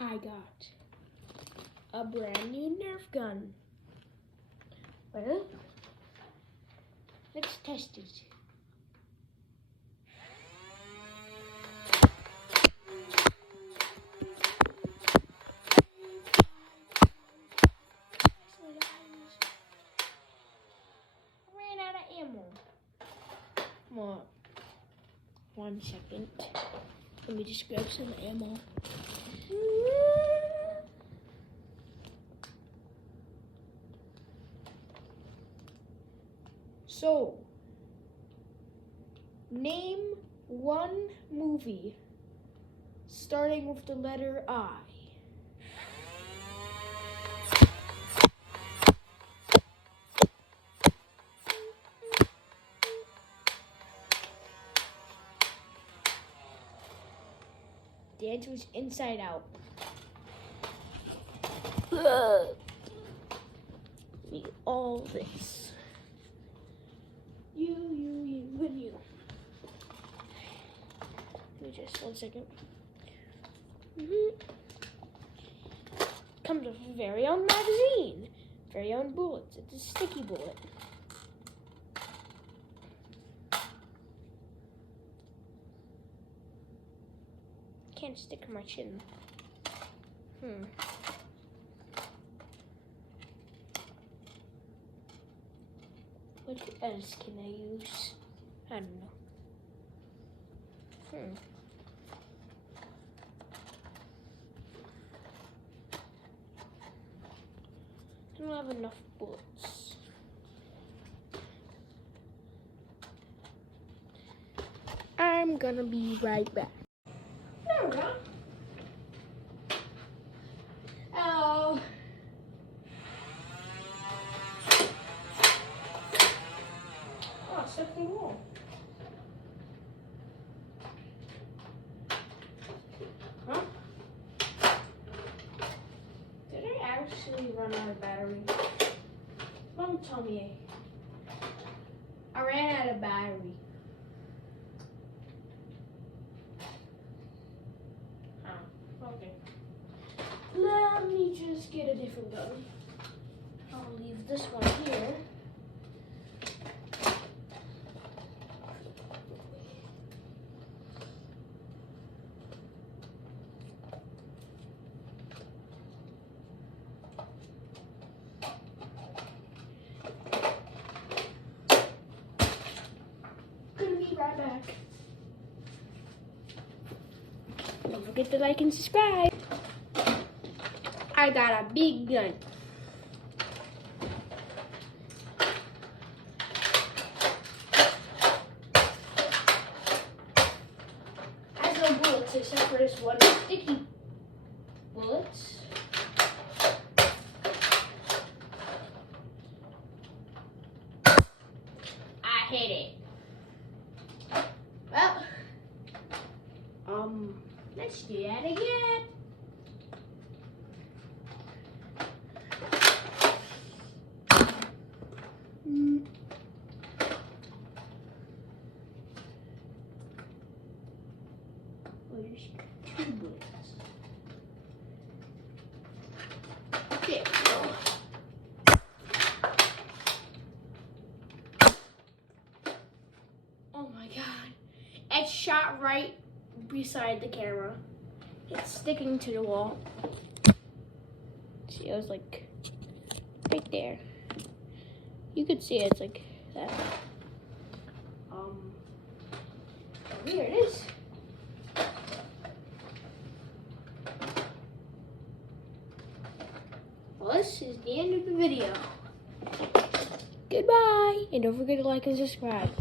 I got a brand new Nerf gun. Well, let's test it. Ran out of ammo. Well, 1 second. Let me just grab some ammo. So, name one movie starting with the letter I. The answer was Inside Out. Me all this. You, and you. Let me just 1 second. Comes with a very own magazine, very own bullets. It's a sticky bullet. Can't stick to my chin. What else can I use? I don't know. I don't have enough bullets. I'm gonna be right back. There we go. Oh. Oh, it's stuck in the wall. Huh? Did I actually run out of battery? Don't tell me. I ran out of battery. Okay. Let me just get a different gun. I'll leave this one here. Gonna be right back. Don't forget to like and subscribe. I got a big gun. Has no bullets except for this one sticky bullets. I hit it. Well, let's do that again. There's 2 bullets. There we go. Oh my god. It shot right beside the camera. It's sticking to the wall. See, I was like right there. You could see it, it's like that. Oh, here it is. Well, this is the end of the video. Goodbye, and don't forget to like and subscribe.